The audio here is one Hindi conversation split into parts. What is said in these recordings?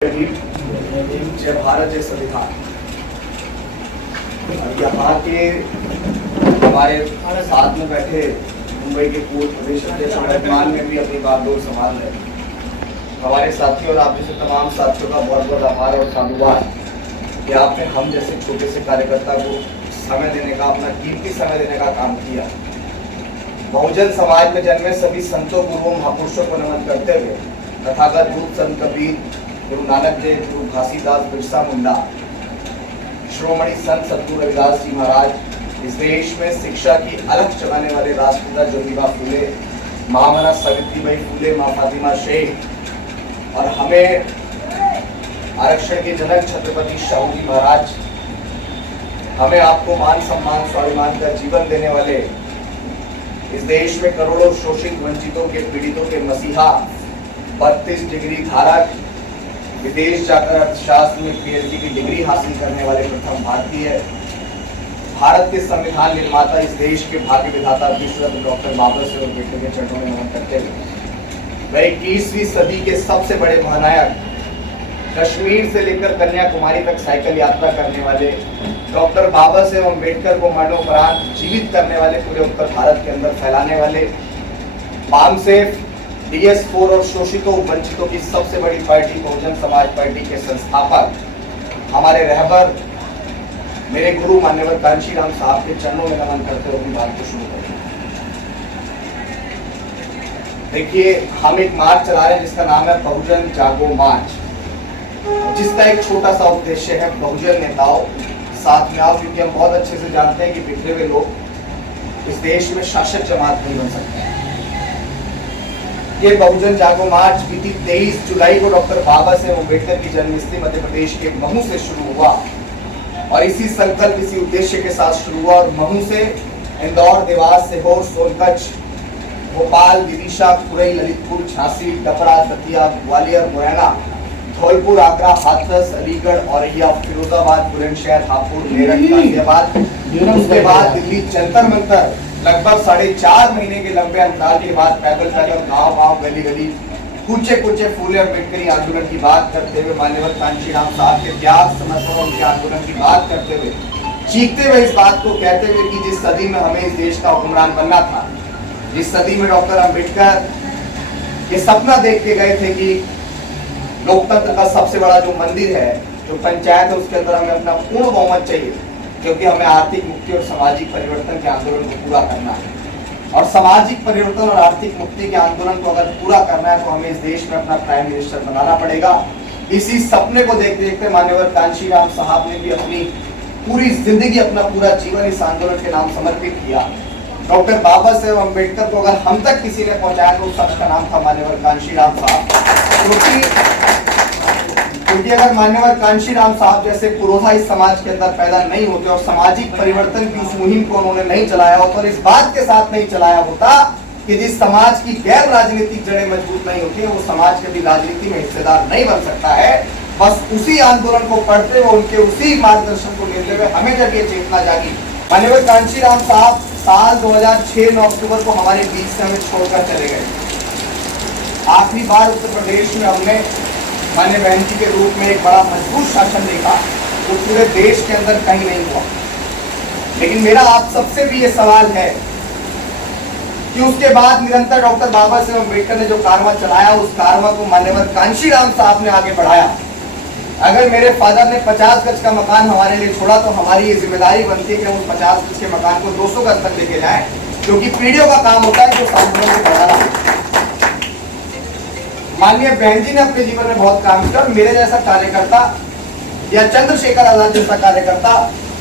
जय भारत जय संविधान। यहाँ के हमारे साथ में बैठे मुंबई के पूर्व प्रदेश अध्यक्ष वर्तमान में भी अपनी बागडोर संभाल रहे हमारे साथियों और आप जैसे तमाम साथियों का बहुत बहुत आभार और साधुवाद कि आपने हम जैसे छोटे से कार्यकर्ता को समय देने का, अपना कीमती समय देने का काम किया। बहुजन समाज में जन्मे सभी संतों गुरुओं महापुरुषों को नमन करते हुए तथागत रूप संत कबीर, गुरु नानक देव, गुरु घासीदास, बिरसा मुंडा, श्रोमणी संत सद्गुरु रविदास जी महाराज, इस देश में शिक्षा की अलख जगाने वाले राष्ट्रपिता ज्योतिबा फूले, महामना सावित्रीबाई फूले, माँ फातिमा शेख और हमें आरक्षण के जनक छत्रपति शाहू जी महाराज, हमें आपको मान सम्मान स्वाभिमान का जीवन देने वाले इस देश में करोड़ों शोषित वंचितों के पीड़ितों के मसीहा, 32 डिग्री धारक, विदेश जाकर अर्थशास्त्र में पीएचडी की डिग्री हासिल करने वाले प्रथम भारतीय, भारत के संविधान निर्माता, इस देश के भाग्य विधाता विश्वरत्न डॉक्टर बाबा साहेब अम्बेडकर के चरणों में नमन करते हुए वह 21वीं सदी के सबसे बड़े महानायक, कश्मीर से लेकर कन्याकुमारी तक साइकिल यात्रा करने वाले डॉक्टर बाबा साहेब अम्बेडकर को मरणोपरांत जीवित करने वाले, पूरे उत्तर भारत के अंदर फैलाने वाले, बामसेफ, DS4 और शोषितों वंचितों की सबसे बड़ी पार्टी बहुजन समाज पार्टी के संस्थापक, हमारे रहबर, मेरे गुरु मान्यवर कांशीराम साहब के चरणों में नमन करते हुए बात को शुरू करें। देखिए, हम एक मार्च चला रहे हैं जिसका नाम है बहुजन जागो मार्च, जिसका एक छोटा सा उद्देश्य है बहुजन नेताओं साथ में आओ, क्योंकि हम बहुत अच्छे से जानते हैं कि बिखरे हुए लोग इस देश में शासक जमात नहीं बन सकते हैं। ये बहुजन जागो मार्च बीती 23 जुलाई को डॉक्टर बाबा साहेब अम्बेडकर की जन्मस्थली मध्य प्रदेश के महू से शुरू हुआ और इसी संकल्प, इसी उद्देश्य के साथ शुरू हुआ और महू से इंदौर, देवास, सीहोर, सोनकच्छ, भोपाल, विदिशा, खुरई, ललितपुर, झांसी, डपरा, दतिया, ग्वालियर, मुरैना, धौलपुर, आगरा, हाथरस, अलीगढ़, औरैया, फिरोजाबाद, बुलंदशहर, हापुड़, मेरठ, गाजियाबाद, उसके बाद दिल्ली जंतर मंतर, लगभग 4.5 महीने के लंबे अंतराल के बाद पैदल पैदल गांव गांव गली गली कूचे कूचे फूले अम्बेडकरी आंदोलन की बात करते हुए, मान्यवर कांशीराम साहब के त्याग, समर्पण, उनके आंदोलन की बात करते हुए, चीखते हुए इस बात को कहते हुए कि जिस सदी में हमें इस देश का हुक्मरान बनना था, जिस सदी में डॉक्टर अम्बेडकर ये सपना देख के गए थे कि लोकतंत्र का सबसे बड़ा जो मंदिर है, जो पंचायत है, उसके अंदर हमें अपना पूर्ण बहुमत चाहिए, क्योंकि हमें आर्थिक मुक्ति और सामाजिक परिवर्तन के आंदोलन को पूरा करना है। और सामाजिक परिवर्तन और आर्थिक मुक्ति के आंदोलन को अगर पूरा करना है तो हमें इस देश में अपना प्राइम मिनिस्टर बनाना पड़ेगा। इसी सपने को देखते देखते मान्यवर कांशीराम साहब ने भी अपनी पूरी जिंदगी, अपना पूरा जीवन इस आंदोलन के नाम समर्पित किया। डॉक्टर बाबा साहेब अम्बेडकर को अगर हम तक किसी ने पहुंचाया तो उस शख्स का नाम था मान्यवर कांशीराम साहब, क्योंकि अगर मान्यवर कांशीराम साहब जैसे पुरोधा इस समाज के अंदर पैदा नहीं होते और सामाजिक परिवर्तन की उस मुहिम को उन्होंने नहीं चलाया होता और इस बात के साथ नहीं चलाया होता कि जिस समाज की गैर राजनीतिक जड़ें मजबूत नहीं होती है वो समाज कभी राजनीति में हिस्सेदार नहीं बन सकता है। बस उसी आंदोलन को पढ़ते हुए, उनके उसी मार्गदर्शन को लेते हुए हमें जब ये चेतना जागी, मान्यवर कांशीराम साहब साल 2006 9 अक्टूबर को हमारे बीच से हमें छोड़कर चले गए। आखिरी बार उत्तर प्रदेश में हमने मान्य बहन जी के रूप में एक बड़ा मजबूत शासन देखा, वो पूरे देश के अंदर कहीं नहीं हुआ। लेकिन मेरा आप सबसे भी ये सवाल है कि उसके बाद निरंतर डॉक्टर बाबा साहेब अम्बेडकर ने जो कारवा चलाया, उस कारवा को मान्यवर कांशीराम साहब ने आगे बढ़ाया। अगर मेरे फादर ने 50 गज का मकान हमारे लिए छोड़ा तो हमारी ये जिम्मेदारी बनती है कि हम उस 50 गज के मकान को 200 गज तक लेके जाएं, क्योंकि पीढ़ियों का काम होता है जो आंदोलन को बढ़ाना। माननीय बहन जी ने अपने जीवन में बहुत काम किया और मेरे जैसा कार्यकर्ता या चंद्रशेखर आजाद जैसा कार्यकर्ता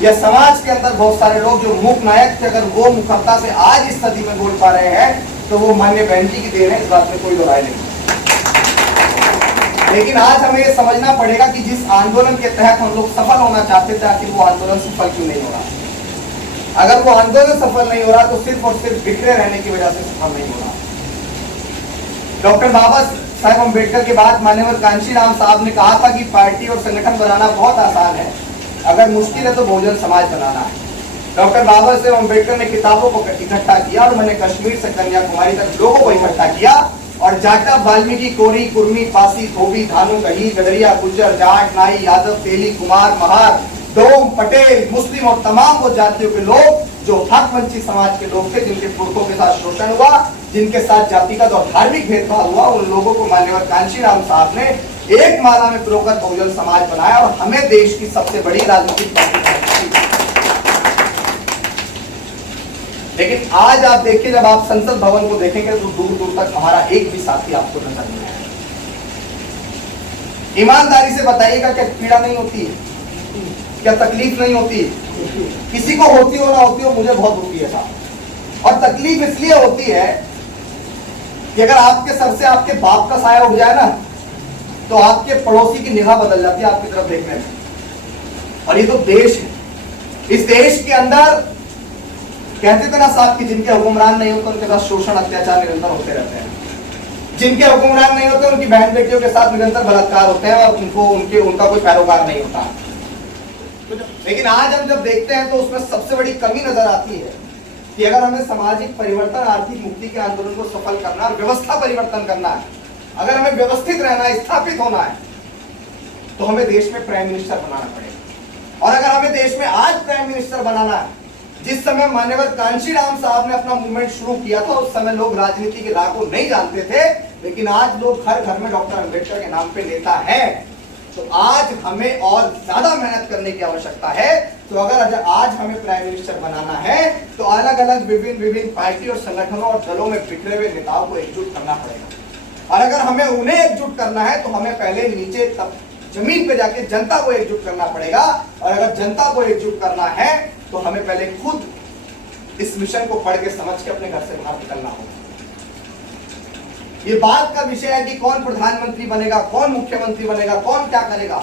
या समाज के अंदर बहुत सारे लोग जो मूक नायक थे, अगर वो मुखरता से आज इस सदी में बोल पा रहे हैं तो वो माननीय बहन जी की देन है, इस बात में कोई दो राय नहीं। लेकिन आज हमें ये समझना पड़ेगा कि जिस आंदोलन के तहत हम लोग सफल होना चाहते थे, आखिर वो आंदोलन सफल क्यों नहीं हो रहा। अगर वो आंदोलन सफल नहीं हो रहा तो सिर्फ और सिर्फ बिखरे रहने की वजह से सफल नहीं हो रहा। डॉक्टर बाबा साहेब अम्बेडकर के बाद मान्यवर कांशीराम साहब ने कहा था कि पार्टी और संगठन बनाना बहुत आसान है, अगर मुश्किल है तो बहुजन समाज बनाना है। डॉक्टर बाबा साहेब अम्बेडकर ने किताबों को इकट्ठा किया और मैंने कश्मीर से कन्याकुमारी तक लोगों को इकट्ठा किया और जाटा, वाल्मीकि, कोरी, कुर्मी, पासी, धोबी, धानु, गही, गडरिया, गुज्जर, जाट, नाई, यादव, तेली, कुमार, महार, डोम, पटेल, मुस्लिम और तमाम वो जातियों के लोग जो हकवंचित समाज के लोग थे, जिनके पुरखों के साथ शोषण हुआ, जिनके साथ जातिगत और धार्मिक भेदभाव हुआ, उन लोगों को माननीय कांशीराम साहब ने एक माला में पिरोकर बहुजन समाज बनाया और हमें देश की सबसे बड़ी राजनीतिक पार्टी बनाई। लेकिन आज आप देखिए, जब आप संसद भवन को देखेंगे तो दूर दूर तक हमारा एक भी साथी आपको नजर नहीं आएगा। ईमानदारी से बताइएगा, क्या पीड़ा नहीं होती है? क्या तकलीफ नहीं होती? किसी को होती हो ना होती हो, मुझे बहुत होती है साहब। और तकलीफ इसलिए होती है कि अगर आपके सर से आपके बाप का साया उठ जाए ना, तो आपके पड़ोसी की निगाह बदल जाती है आपकी तरफ देखने में। और ये तो देश है, इस देश के अंदर कहते थे ना साहब कि जिनके हुक्मरान नहीं होते उनके साथ शोषण अत्याचार निरंतर होते रहते हैं, जिनके हुक्मरान नहीं होते उनकी बहन बेटियों के साथ निरंतर बलात्कार होते हैं और उनका कोई पैरोकार नहीं होता। लेकिन आज हम जब देखते हैं तो उसमें सबसे बड़ी कमी नजर आती है कि अगर हमें सामाजिक परिवर्तन, आर्थिक मुक्ति के आंदोलन को सफल करना और व्यवस्था परिवर्तन करना है, अगर हमें व्यवस्थित रहना है, स्थापित होना है, तो हमें देश में प्राइम मिनिस्टर बनाना पड़ेगा। और अगर हमें देश में आज प्राइम मिनिस्टर बनाना है, जिस समय माननीय कांशीराम साहब ने अपना मूवमेंट शुरू किया था, उस समय लोग राजनीति के राह को नहीं जानते थे, लेकिन आज लोग घर घर में डॉक्टर अंबेडकर के नाम पे नेता है। तो आज हमें और ज्यादा मेहनत करने की आवश्यकता है। तो अगर आज हमें प्राइम मिनिस्टर बनाना है तो अलग अलग विभिन्न पार्टी और संगठनों और दलों में बिखरे हुए नेताओं को एकजुट करना पड़ेगा। और अगर हमें उन्हें एकजुट करना है तो हमें पहले नीचे तब जमीन पे जाके जनता को एकजुट करना पड़ेगा। और अगर जनता को एकजुट करना है तो हमें पहले खुद इस मिशन को पढ़ के समझ के अपने घर से बाहर निकलना होगा। ये बात का विषय है कि कौन प्रधानमंत्री बनेगा, कौन मुख्यमंत्री बनेगा, कौन क्या करेगा।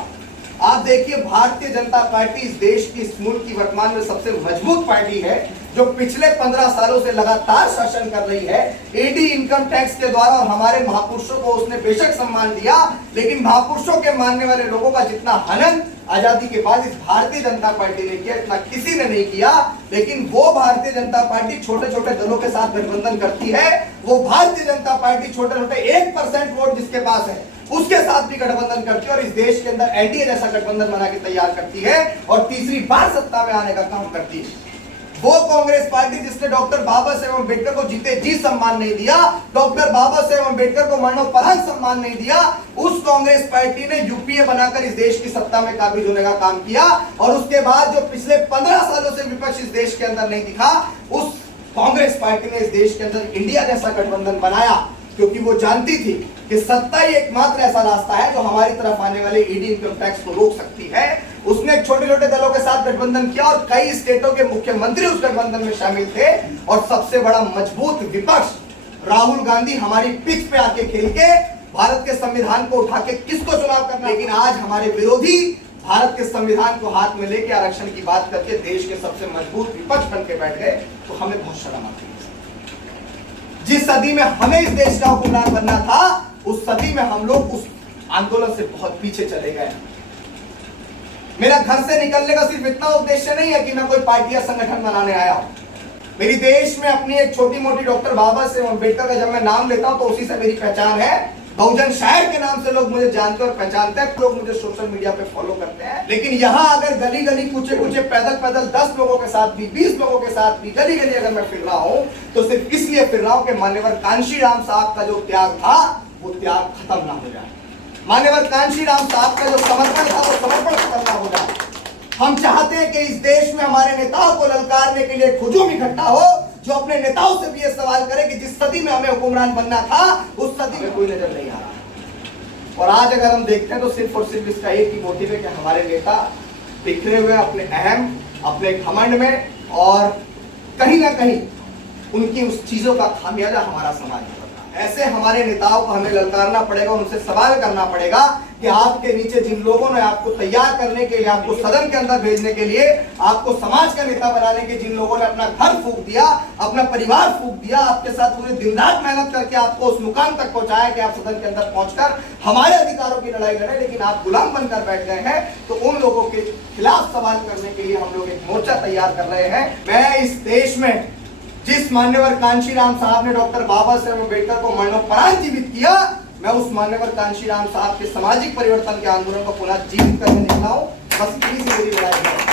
आप देखिए, भारतीय जनता पार्टी इस देश की, इस मुल्क की वर्तमान में सबसे मजबूत पार्टी है, जो पिछले 15 सालों से लगातार शासन कर रही है। ईडी, इनकम टैक्स के द्वारा और हमारे महापुरुषों को उसने बेशक सम्मान दिया, लेकिन महापुरुषों के मानने वाले लोगों का जितना हनन आजादी के बाद इस भारतीय जनता पार्टी ने किया, इतना किसी ने नहीं किया। लेकिन वो भारतीय जनता पार्टी छोटे छोटे दलों के साथ गठबंधन करती है। वो भारतीय जनता पार्टी छोटे छोटे 1% वोट जिसके पास है उसके साथ भी गठबंधन करती है और इस देश के अंदर एनडीए जैसा गठबंधन बना के तैयार करती है और तीसरी बार सत्ता में आने का काम करती है। वो कांग्रेस पार्टी जिसने डॉक्टर बाबा साहेब अम्बेडकर को जीते जी सम्मान नहीं दिया, डॉक्टर बाबा साहेब अम्बेडकर को मरणोपरांत सम्मान नहीं दिया, उस कांग्रेस पार्टी ने यूपीए बनाकर इस देश की सत्ता में काबिज होने का काम किया। और उसके बाद जो पिछले 15 सालों से विपक्ष इस देश के अंदर नहीं दिखा, उस कांग्रेस पार्टी ने इस देश के अंदर इंडिया जैसा गठबंधन बनाया, क्योंकि वो जानती थी कि सत्ता ही एकमात्र ऐसा रास्ता है जो हमारी तरफ आने वाले ईडी, इनकम टैक्स को रोक सकती है। उसने छोटे छोटे दलों के साथ गठबंधन किया और कई स्टेटों के मुख्यमंत्री उस गठबंधन में शामिल थे। और सबसे बड़ा मजबूत विपक्ष राहुल गांधी हमारी पिच पे आके खेल के भारत के संविधान को उठा के किसको चुनाव करना। लेकिन आज हमारे विरोधी भारत के संविधान को हाथ में लेके आरक्षण की बात करके देश के सबसे मजबूत विपक्ष बन के बैठ गए, तो हमें बहुत शर्म आती है। जिस सदी में हमें इस देश का हुक्मरान बनना था, उस सदी में हम लोग उस आंदोलन से बहुत पीछे चले गए। मेरा घर से निकलने का सिर्फ इतना उद्देश्य नहीं है कि मैं कोई पार्टी या संगठन बनाने आया हूं। मेरी देश में अपनी एक छोटी मोटी डॉक्टर बाबा साहेब अम्बेडकर का जब मैं नाम लेता हूं तो उसी से मेरी पहचान है। बहुजन शायर के नाम से लोग मुझे जानते और पहचानते हैं, लोग मुझे सोशल मीडिया पे फॉलो करते हैं। लेकिन यहाँ अगर गली गली कूचे कूचे पैदल 10 लोगों के साथ भी, 20 लोगों के साथ भी गली गली अगर मैं फिर रहा हूँ तो सिर्फ इसलिए फिर रहा हूँ कि मान्यवर कांशीराम साहब का जो त्याग था वो त्याग खत्म ना हो जाए। मान्यवर कांशीराम साहब का जो समर्पण था वो समर्पण खत्म ना हो जाए। हम चाहते हैं कि इस देश में हमारे नेताओं को ललकारने के लिए हुजूम इकट्ठा हो, जो अपने नेताओं से भी ये सवाल करे कि जिस सदी में हमें हुक्मरान बनना था उस सदी में कोई नजर नहीं आ रहा। और आज अगर हम देखते हैं तो सिर्फ और सिर्फ इसका एक ही मोटिव है कि हमारे नेता बिखरे हुए अपने अहम, अपने घमंड में, और कहीं ना कहीं उनकी उस चीजों का खामियाजा हमारा समाज में। ऐसे हमारे नेताओं को हमें ललकारना पड़ेगा, उनसे सवाल करना पड़ेगा कि आपके नीचे जिन लोगों ने आपको तैयार करने के लिए, आपको सदन के अंदर भेजने के लिए, आपको समाज का नेता बनाने के जिन लोगों ने अपना घर फूंक दिया, अपना परिवार फूंक दिया, आपके साथ पूरे दिन रात मेहनत करके आपको उस मुकाम तक पहुंचाया कि आप सदन के अंदर पहुंचकर हमारे अधिकारों की लड़ाई लड़े, लेकिन आप गुलाम बनकर बैठ गए हैं। तो उन लोगों के खिलाफ सवाल करने के लिए हम लोग एक मोर्चा तैयार कर रहे हैं। मैं इस देश में जिस मान्यवर कांशीराम साहब ने डॉक्टर बाबा साहेब अम्बेडकर को मरणोपरांत जीवित किया, मैं उस मान्यवर कांशीराम साहब के सामाजिक परिवर्तन के आंदोलन को पुनः जीवित करने निकला हूं। बस इसी से मेरी लड़ाई है।